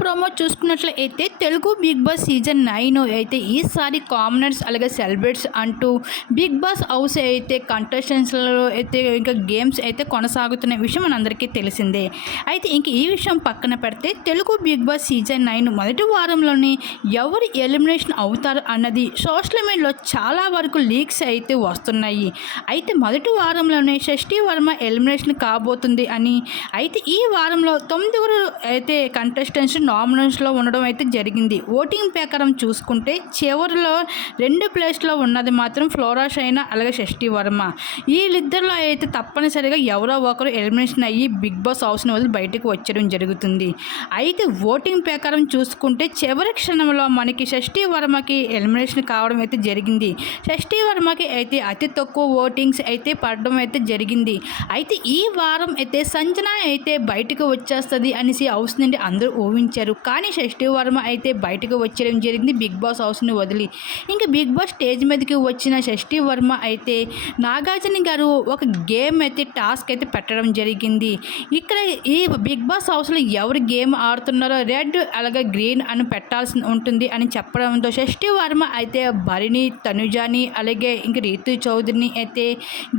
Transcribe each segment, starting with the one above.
Promo చూసుకున్నట్లయితే Telugu big boss season 9 అయితే ఈసారి కామనర్స్ అలాగే సెలబ్రిటీస్ అంటూ బిగ్ బాస్ హౌస్ అయితే కంటెస్టెంట్స్లో అయితే ఇంకా గేమ్స్ అయితే కొనసాగుతున్న విషయం మనందరికీ తెలిసిందే. అయితే ఇంక ఈ విషయం పక్కన పెడితే తెలుగు బిగ్ బాస్ సీజన్ 9 మొదటి వారంలోనే ఎవరు ఎలిమినేషన్ అవుతారు అన్నది సోషల్ మీడియాలో చాలా వరకు లీక్స్ అయితే వస్తున్నాయి. అయితే మొదటి వారంలోనే షష్ఠీ వర్మ ఎలిమినేషన్ కాబోతుంది అని, అయితే ఈ వారంలో 9 అయితే కంటెస్టెంట్స్ నామినేషన్స్లో ఉండడం అయితే జరిగింది. ఓటింగ్ ప్రకారం చూసుకుంటే చివరిలో 2 ప్లేస్లో ఉన్నది మాత్రం ఫ్లోరా షైనా అలాగే షష్ఠీ వర్మ. వీళ్ళిద్దరిలో అయితే తప్పనిసరిగా ఎవరో ఒకరు ఎలిమినేషన్ అయ్యి బిగ్ బాస్ హౌస్ని వదిలి బయటకు వచ్చడం జరుగుతుంది. అయితే ఓటింగ్ ప్రకారం చూసుకుంటే చివరి క్షణంలో మనకి షష్ఠీ వర్మకి ఎలిమినేషన్ కావడం అయితే జరిగింది. షష్ఠీ వర్మకి అయితే అతి తక్కువ ఓటింగ్స్ అయితే పడడం అయితే జరిగింది. అయితే ఈ వారం అయితే సంజన అయితే బయటకు వచ్చేస్తుంది అనేసి హౌస్ నుండి అందరూ ఊహించారు. కానీ షష్ఠీ వర్మ అయితే బయటకు వచ్చేయడం జరిగింది బిగ్ బాస్ హౌస్ని వదిలి. ఇంకా బిగ్ బాస్ స్టేజ్ మీదకి వచ్చిన షష్ఠీ వర్మ అయితే నాగార్జున గారు ఒక గేమ్ అయితే టాస్క్ అయితే పెట్టడం జరిగింది. ఇక్కడ ఈ బిగ్ బాస్ హౌస్లో ఎవరు గేమ్ ఆడుతున్నారో రెడ్ అలాగే గ్రీన్ అని పెట్టాల్సి ఉంటుంది అని చెప్పడంతో షష్ఠీ వర్మ అయితే భరిణి, తనుజాని అలాగే ఇంక రీతు చౌదరిని అయితే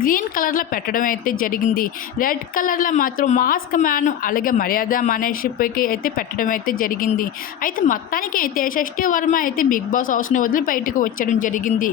గ్రీన్ కలర్లో పెట్టడం అయితే జరిగింది. రెడ్ కలర్లో మాత్రం మాస్క్ మ్యాన్ అలాగే మర్యాద మనీష్కి అయితే పెట్టడం అయితే జరిగింది. అయితే మొత్తానికి అయితే షష్ఠీ వర్మ అయితే బిగ్ బాస్ హౌస్ని వదిలి బయటకు వచ్చడం జరిగింది.